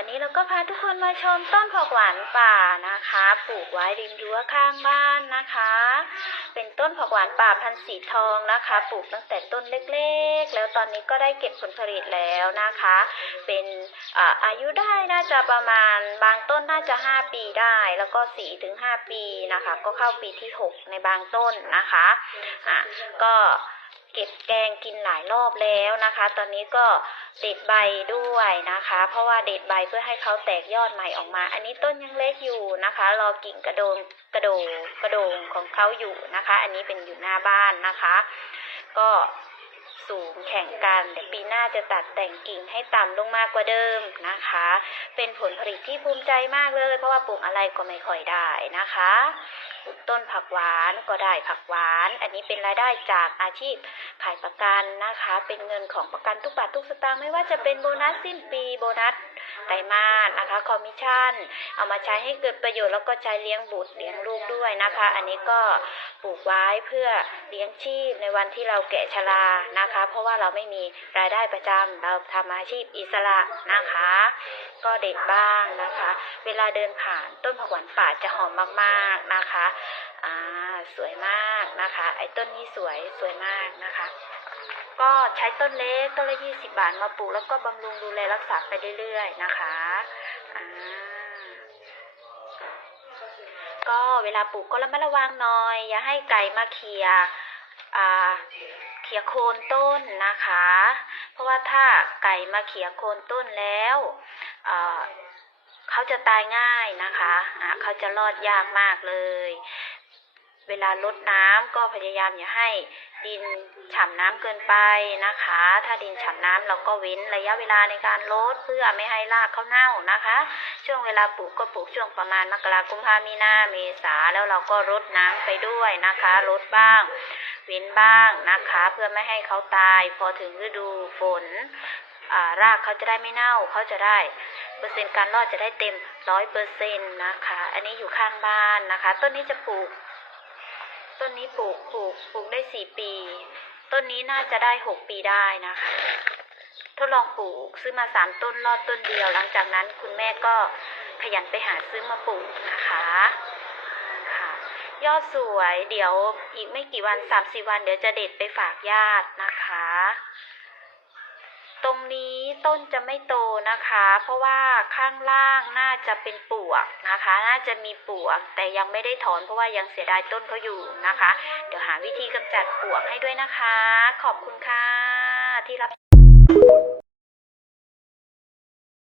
วันนี้เราก็พาทุกคนมาชมต้นผักหวานป่านะคะ ปลูกไว้ริมรั้วข้างบ้านนะคะ เป็นต้นผักหวานป่าพันธุ์สีทองนะคะ ปลูกตั้งแต่ต้นเล็กๆ แล้วตอนนี้ก็ได้เก็บผลผลิตแล้วนะคะ เป็นอายุได้น่าจะประมาณบางต้นน่าจะ 5 ปีได้ แล้วก็4ถึง5ปีนะคะ ก็เข้าปีที่ 6 ในบางต้นนะคะอะก็ เก็บแกงกินหลายรอบแล้วนะคะ ตอนนี้ก็เด็ดใบด้วยนะคะ เพราะว่าเด็ดใบเพื่อให้เขาแตกยอดใหม่ออกมา อันนี้ต้นยังเล็กอยู่นะคะ รอกิ่งกระโดงกระโดงกระโดงของเขาอยู่นะคะ อันนี้เป็นอยู่หน้าบ้านนะคะ ก็ สูงแข่งกันเดี๋ยวปีหน้าจะตัดแต่งกิ่งให้ต่ำลงมากกว่าเดิมนะคะ เป็นผลผลิตที่ภูมิใจมากเลย เพราะว่าปลูกอะไรก็ไม่ค่อยได้นะคะต้นผักหวานก็ได้ผักหวาน อันนี้เป็นรายได้จากอาชีพขายประกันนะคะ เป็นเงินของประกันทุกบาททุกสตางค์ไม่ว่าจะเป็นโบนัสสิ้นปีโบนัส ไตรมาสนะคะคอมมิชชั่น เอามาใช้ให้เกิดประโยชน์แล้วก็ใช้เลี้ยงบุตรเลี้ยงลูกด้วยนะคะ อันนี้ก็ปลูกไว้เพื่อเลี้ยงชีพในวันที่เราแก่ชรานะคะ เพราะว่าเราไม่มีรายได้ประจำเราทำอาชีพอิสระนะคะ ก็เด็ดบ้างนะคะ เวลาเดินผ่านต้นผักหวานป่าจะหอมมากๆนะคะอ่าสวยมากนะคะ ไอ้ต้นนี้สวยสวยมากนะคะ ก็ใช้ต้นเล็กต้นละยี่สิบาทมาปลูกแล้วก็บำรุงดูแลรักษาไปเรื่อยๆนะคะอ่าก็เวลาปลูกก็ระมัดระวังหน่อย อย่าให้ไก่มาเขียอ่าเขี่ยโคนต้นนะคะ เพราะว่าถ้าไก่มาเขี่ยโคนต้นแล้วเขาจะตายง่ายนะคะอ่าเขาจะรอดยากมากเลย เวลาลดน้ำก็พยายามอย่าให้ดินฉ่ำน้ำเกินไปนะคะ ถ้าดินฉ่ำน้ำเราก็เว้นระยะเวลาในการลดเพื่อไม่ให้รากเขาเน่านะคะ ช่วงเวลาปลูกก็ปลูกช่วงประมาณมกราคมกุมภามีนาเมษาแล้วเราก็รดน้ำไปด้วยนะคะลดบ้าง เว้นบ้างนะคะ เพื่อไม่ให้เขาตาย พอถึงฤดูฝนารากเขาจะได้ไม่เน่าเขาจะได้เปอร์เซ็นต์การรอดจะได้เต็มร้อยเปอร์เซ็นต์นะคะ อันนี้อยู่ข้างบ้านนะคะ ต้นนี้จะปลูก ต้นนี้ปลูกปลูกปลูกได้สี่ปี ต้นนี้น่าจะได้หกปีได้นะคะ ทดลองปลูกซื้อมาสามต้นรอดต้นเดียว หลังจากนั้นคุณแม่ก็ขยันไปหาซื้อมาปลูกนะคะค่ะยอดสวยเดี๋ยวอีกไม่กี่วันสามสี่วัน เดี๋ยวจะเด็ดไปฝากญาตินะคะ ตรงนี้ต้นจะไม่โตนะคะ เพราะว่าข้างล่างน่าจะเป็นปวกนะคะ น่าจะมีปวก แต่ยังไม่ได้ถอนเพราะว่ายังเสียดายต้นเขาอยู่นะคะ เดี๋ยวหาวิธีกำจัดปวกให้ด้วยนะคะ ขอบคุณค่ะที่รับ